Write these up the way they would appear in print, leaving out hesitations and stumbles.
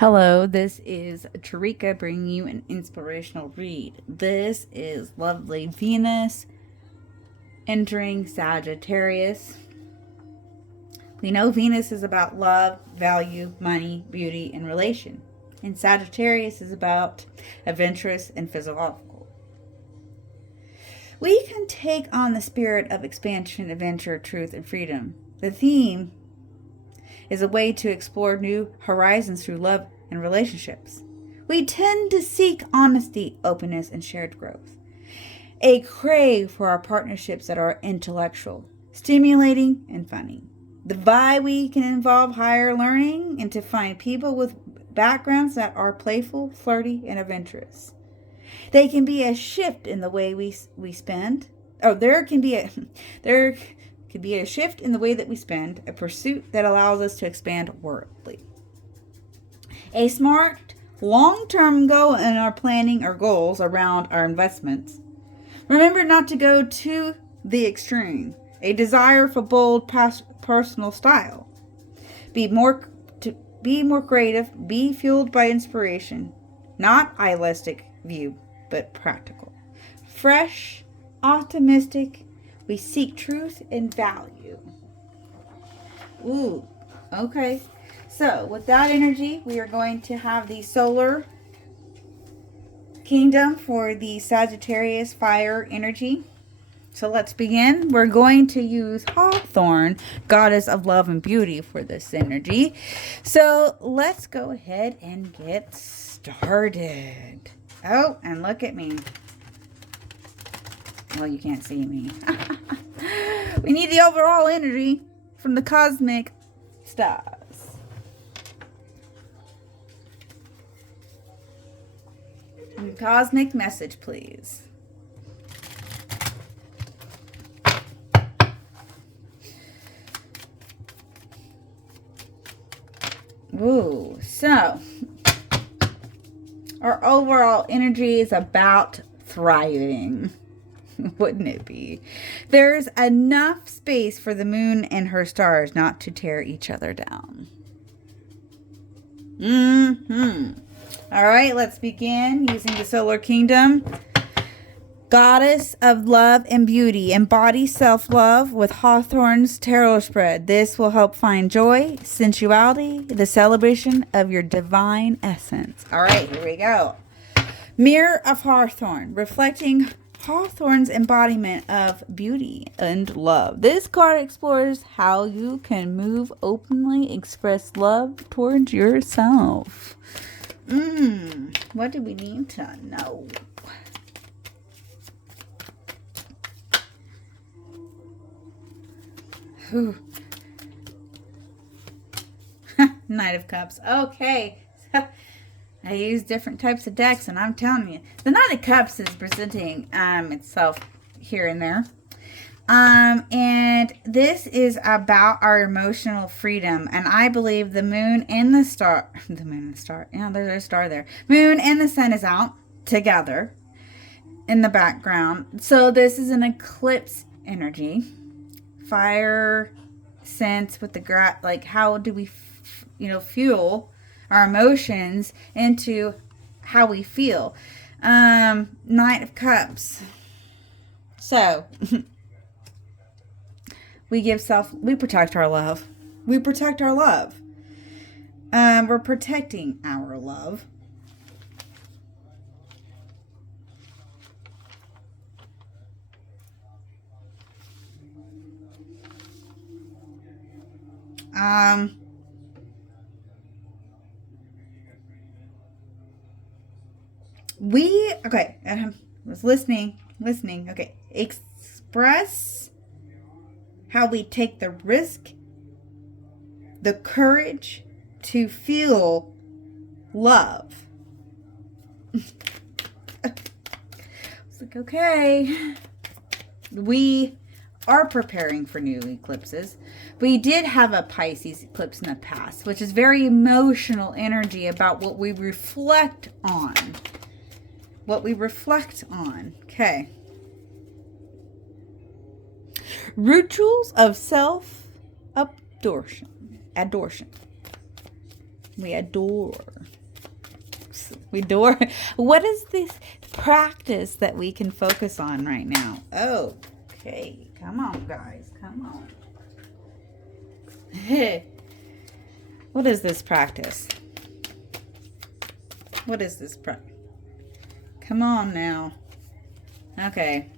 Hello, this is Tarika bringing you an inspirational read. This is lovely Venus entering Sagittarius. We know Venus is about love, value, money, beauty, and relation. And Sagittarius is about adventurous and physiological. We can take on the spirit of expansion, adventure, truth, and freedom. The theme is a way to explore new horizons through love and relationships. We tend to seek honesty, openness, and shared growth. A crave for our partnerships that are intellectual, stimulating, and funny. The vibe we can involve higher learning and to find people with backgrounds that are playful, flirty, and adventurous. They can be a shift in the way we spend. There can be a shift in the way that we spend, a pursuit that allows us to expand worldly. A smart, long-term goal in our planning or goals around our investments. Remember not to go to the extreme. A desire for bold personal style. Be more creative. Be fueled by inspiration. Not idealistic view, but practical. Fresh, optimistic. We seek truth and value. Ooh, okay. So, with that energy, we are going to have the solar kingdom for the Sagittarius fire energy. So, let's begin. We're going to use Hawthorne, goddess of love and beauty, for this energy. So, let's go ahead and get started. Oh, and look at me. Well, you can't see me. We need the overall energy from the cosmic stars. And cosmic message, please. Ooh, so our overall energy is about thriving. Wouldn't it be? There's enough space for the moon and her stars not to tear each other down. All right, let's begin using the solar kingdom. Goddess of love and beauty. Embody self-love with Hawthorne's tarot spread. This will help find joy, sensuality, the celebration of your divine essence. All right, here we go. Mirror of Hawthorne, reflecting Hawthorne's embodiment of beauty and love. This card explores how you can move openly, express love towards yourself. What do we need to know? Knight of Cups. Okay. I use different types of decks, and I'm telling you, the Knight of Cups is presenting itself here and there. And this is about our emotional freedom. And I believe the moon and the star, yeah, there's a star there. Moon and the sun is out together in the background. So this is an eclipse energy. Fire sense with the like how do we, fuel our emotions into how we feel. Knight of Cups. So we protect our love. We protect our love. We're protecting our love. I was listening. Okay. Express how we take the risk, the courage to feel love. It's like, okay. We are preparing for new eclipses. We did have a Pisces eclipse in the past, which is very emotional energy about what we reflect on. Okay. Rituals of self-adoration. We adore. What is this practice that we can focus on right now? Oh, okay. Come on, guys. Come on. What is this practice? What is this practice? Come on now. Okay.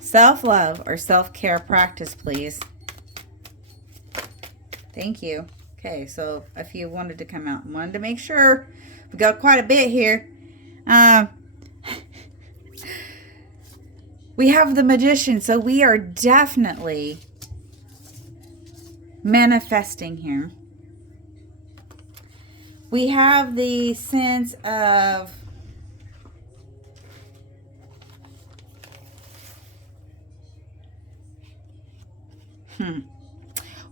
Self-love or self-care practice, please. Thank you. Okay, so if you wanted to come out, wanted to make sure. We got quite a bit here. We have the Magician, so we are definitely manifesting here. We have the sense of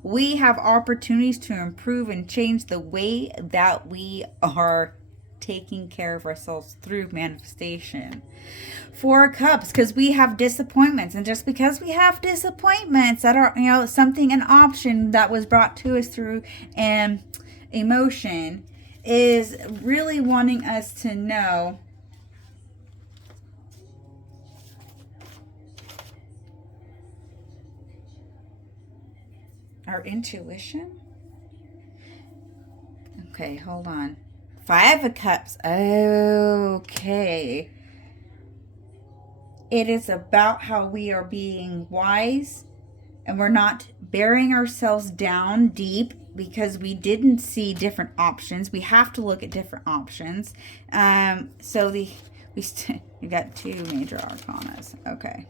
we have opportunities to improve and change the way that we are taking care of ourselves through manifestation. 4 Cups, because we have disappointments, and just because we have disappointments that are, something, an option that was brought to us through an emotion, is really wanting us to know our intuition. Okay, hold on. 5 of Cups. Okay. It is about how we are being wise and we're not burying ourselves down deep because we didn't see different options. We have to look at different options. So we got 2 major arcanas. Okay.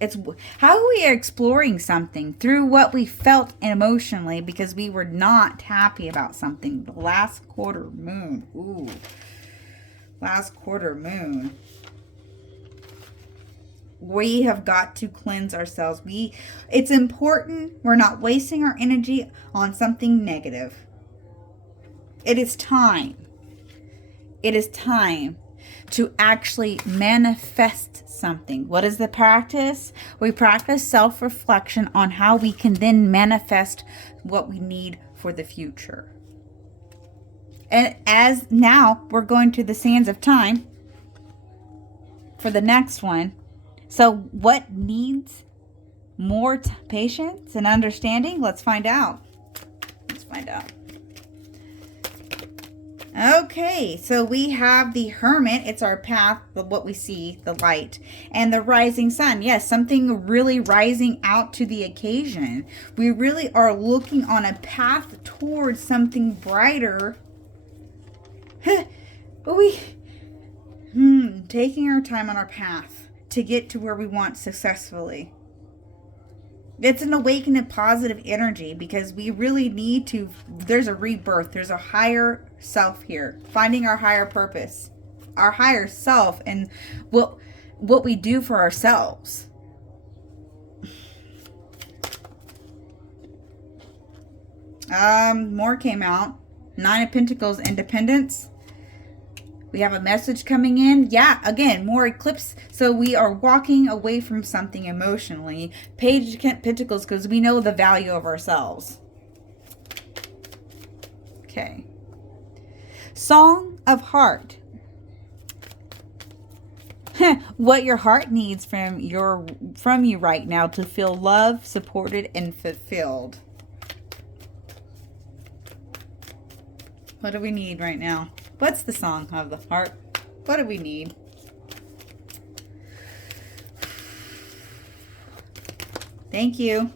It's how we are exploring something through what we felt emotionally because we were not happy about something. The last quarter moon. Ooh. Last quarter moon. We have got to cleanse ourselves. It's important we're not wasting our energy on something negative. It is time. It is time to actually manifest something. What is the practice? We practice self-reflection on how we can then manifest what we need for the future. And as now we're going to the sands of time for the next one. So what needs more patience and understanding? Let's find out. Let's find out. Okay, so we have the Hermit. It's our path, what we see, the light. And the rising sun. Yes, something really rising out to the occasion. We really are looking on a path towards something brighter. But taking our time on our path to get to where we want successfully. It's an awakened positive energy because we really need to, there's a rebirth, there's a higher self here, finding our higher purpose, our higher self, and what we do for ourselves. More came out. 9 of Pentacles, independence. We have a message coming in. Yeah, again, more eclipse. So we are walking away from something emotionally. Page of Pentacles, because we know the value of ourselves. Okay. Song of Heart. What your heart needs from you right now to feel loved, supported, and fulfilled. What do we need right now? What's the song of the heart? What do we need? Thank you.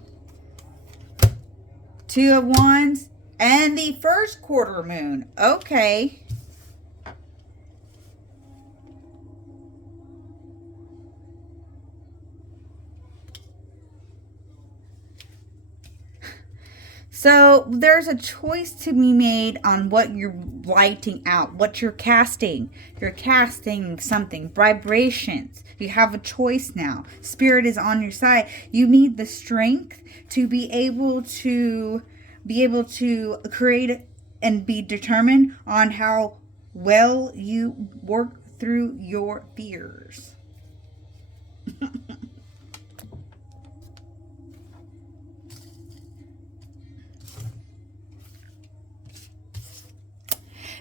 2 of Wands and the first quarter moon. Okay. So there's a choice to be made on what you're lighting out, what you're casting. You're casting something, vibrations. You have a choice now. Spirit is on your side. You need the strength to be able to create and be determined on how well you work through your fears.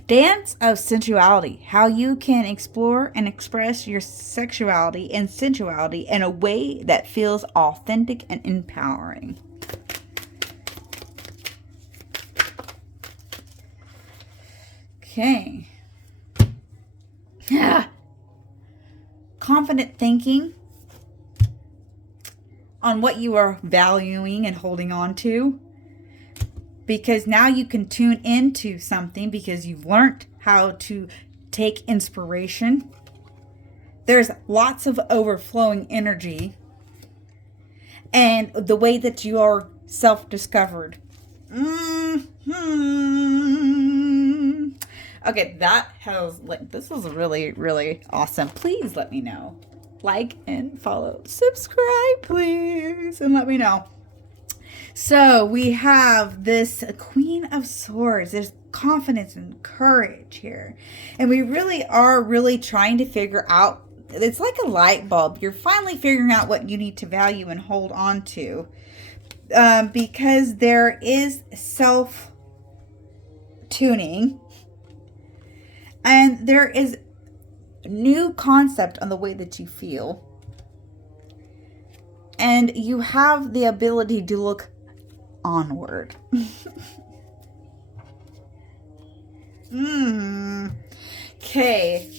Dance of sensuality. How you can explore and express your sexuality and sensuality in a way that feels authentic and empowering. Okay. Yeah. Confident thinking on what you are valuing and holding on to. Because now you can tune into something because you've learned how to take inspiration. There's lots of overflowing energy. And the way that you are self-discovered. Okay, this is really, really awesome. Please let me know. Like and follow. Subscribe, please. And let me know. So we have this Queen of Swords. There's confidence and courage here. And we really are trying to figure out, it's like a light bulb. You're finally figuring out what you need to value and hold on to. Because there is self-tuning. And there is new concept on the way that you feel. And you have the ability to look onward. Okay.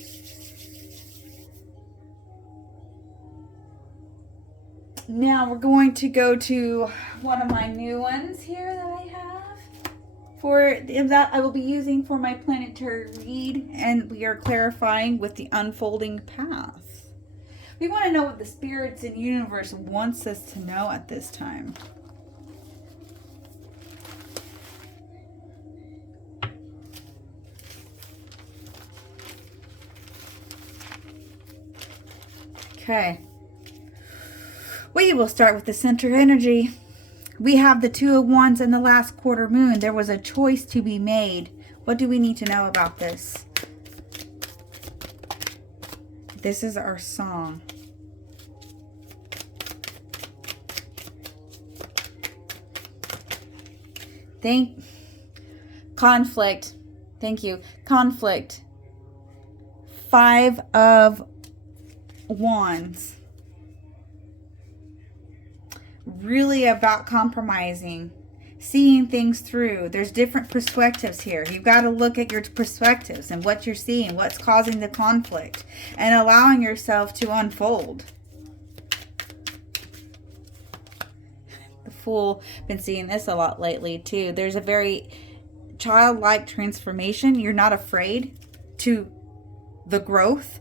Now we're going to go to one of my new ones here that I have. For that I will be using for my planetary read, and we are clarifying with the unfolding path. We want to know what the spirits and universe wants us to know at this time. Okay. We will start with the center energy. We have the Two of Wands and the last quarter moon. There was a choice to be made. What do we need to know about this? This is our song. Conflict. Thank you. Conflict. 5 of Wands. Really about compromising, seeing things through. There's different perspectives here. You've got to look at your perspectives and what you're seeing, what's causing the conflict, and allowing yourself to unfold. The Fool, been seeing this a lot lately too. There's a very childlike transformation. You're not afraid to the growth.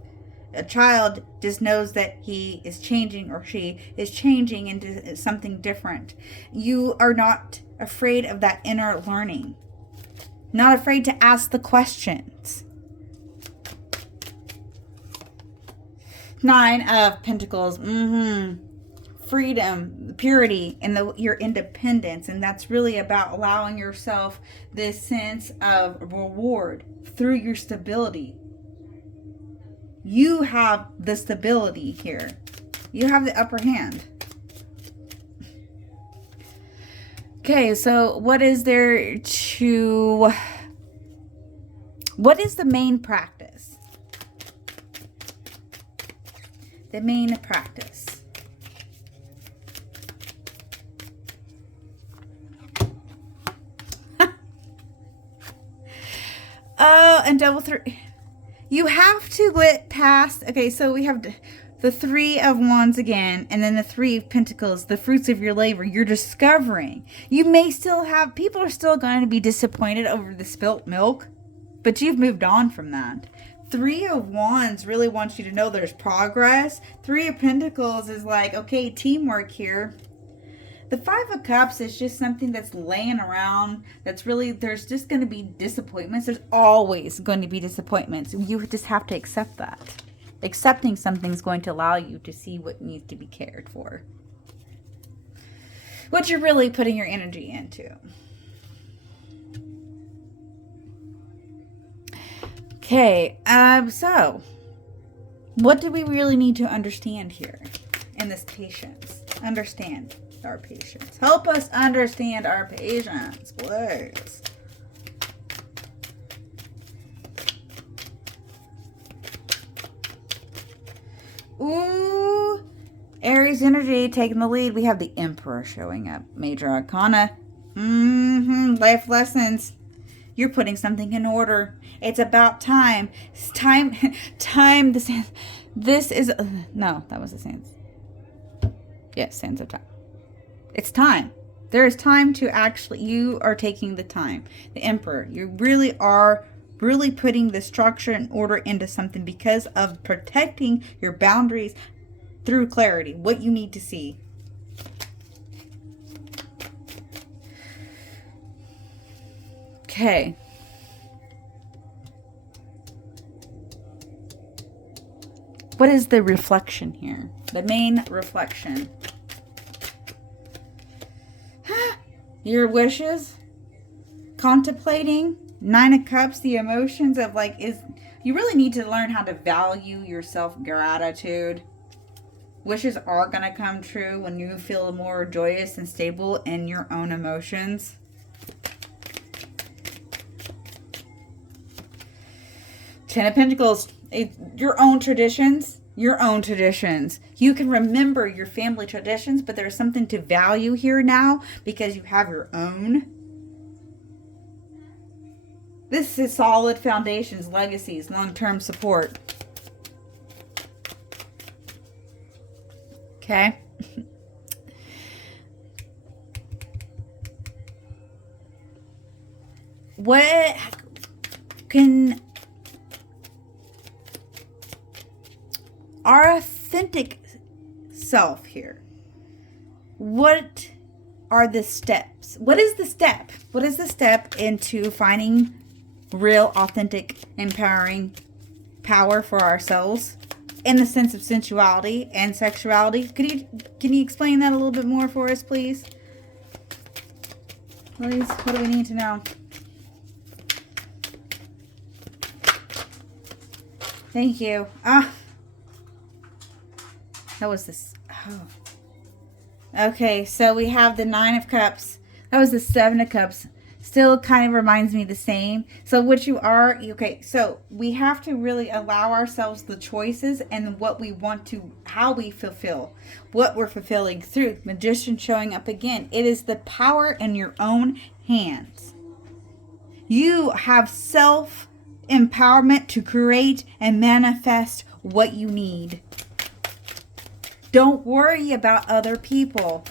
A child just knows that he is changing or she is changing into something different. You are not afraid of that inner learning. Not afraid to ask the questions. 9 of Pentacles. Freedom, purity, and your independence. And that's really about allowing yourself this sense of reward through your stability. You have the stability here. You have the upper hand. Okay, so what is there to... What is the main practice? The main practice. Oh, and double 3... You have to get past... Okay, so we have the 3 of Wands again, and then the 3 of Pentacles, the fruits of your labor. You're discovering. You may still have... People are still going to be disappointed over the spilt milk, but you've moved on from that. 3 of Wands really wants you to know there's progress. 3 of Pentacles is like, okay, teamwork here. The 5 of Cups is just something that's laying around. That's really, there's just going to be disappointments. There's always going to be disappointments. You just have to accept that. Accepting something's going to allow you to see what needs to be cared for. What you're really putting your energy into. Okay, so what do we really need to understand here in this patience? Understand our patience. Help us understand our patience, please. Ooh. Aries energy taking the lead. We have the Emperor showing up. Major Arcana. Life lessons. You're putting something in order. It's about time. It's time. Time. This is. No, that was the Sands. Yes, Sands of Time. It's time. There is time to actually. You are taking the time. The Emperor. You really are putting the structure and order into something because of protecting your boundaries through clarity. What you need to see. Okay. What is the reflection here? The main reflection. Your wishes. Contemplating. 9 of Cups. The emotions of like you really need to learn how to value your self-gratitude. Wishes are going to come true when you feel more joyous and stable in your own emotions. Ten of Pentacles. Your own traditions. Your own traditions. You can remember your family traditions, but there's something to value here now because you have your own. This is solid foundations, legacies, long-term support. Okay. What can our authentic self here? What are the steps? What is the step? What is the step into finding real, authentic, empowering power for ourselves in the sense of sensuality and sexuality? Can you explain that a little bit more for us, please? Please, what do we need to know? Thank you. How was this? Oh. Okay, so we have the 9 of Cups. That was the 7 of Cups. Still kind of reminds me the same. So what you are, okay, so we have to really allow ourselves the choices and what we want to, how we fulfill, what we're fulfilling through. Magician showing up again. It is the power in your own hands. You have self-empowerment to create and manifest what you need. Don't worry about other people.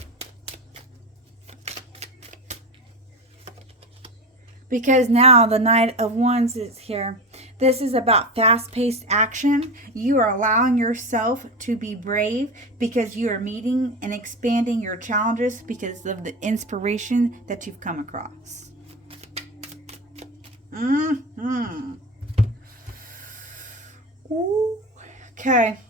Because now the Knight of Wands is here. This is about fast-paced action. You are allowing yourself to be brave because you are meeting and expanding your challenges because of the inspiration that you've come across. Ooh. Okay.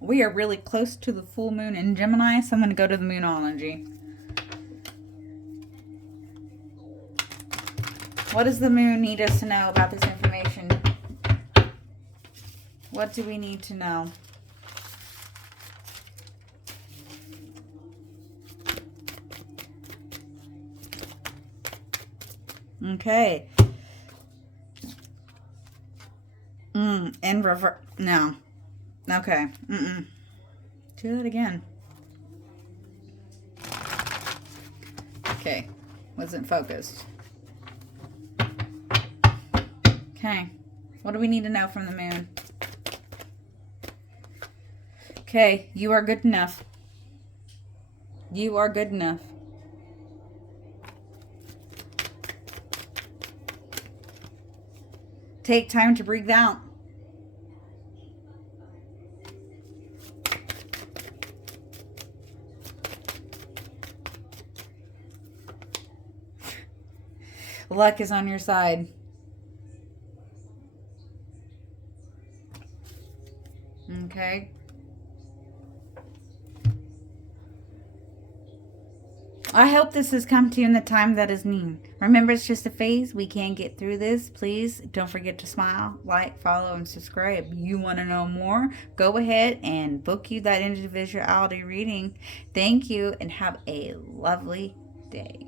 We are really close to the full moon in Gemini, so I'm going to go to the Moonology. What does the moon need us to know about this information? What do we need to know? Okay. In reverse. No. Okay. Do that again. Okay. Wasn't focused. Okay. What do we need to know from the moon? Okay. You are good enough. You are good enough. Take time to breathe out. Luck is on your side. Okay. I hope this has come to you in the time that is needed. Remember, it's just a phase. We can get through this. Please don't forget to smile, like, follow, and subscribe. You want to know more? Go ahead and book you that individuality reading. Thank you and have a lovely day.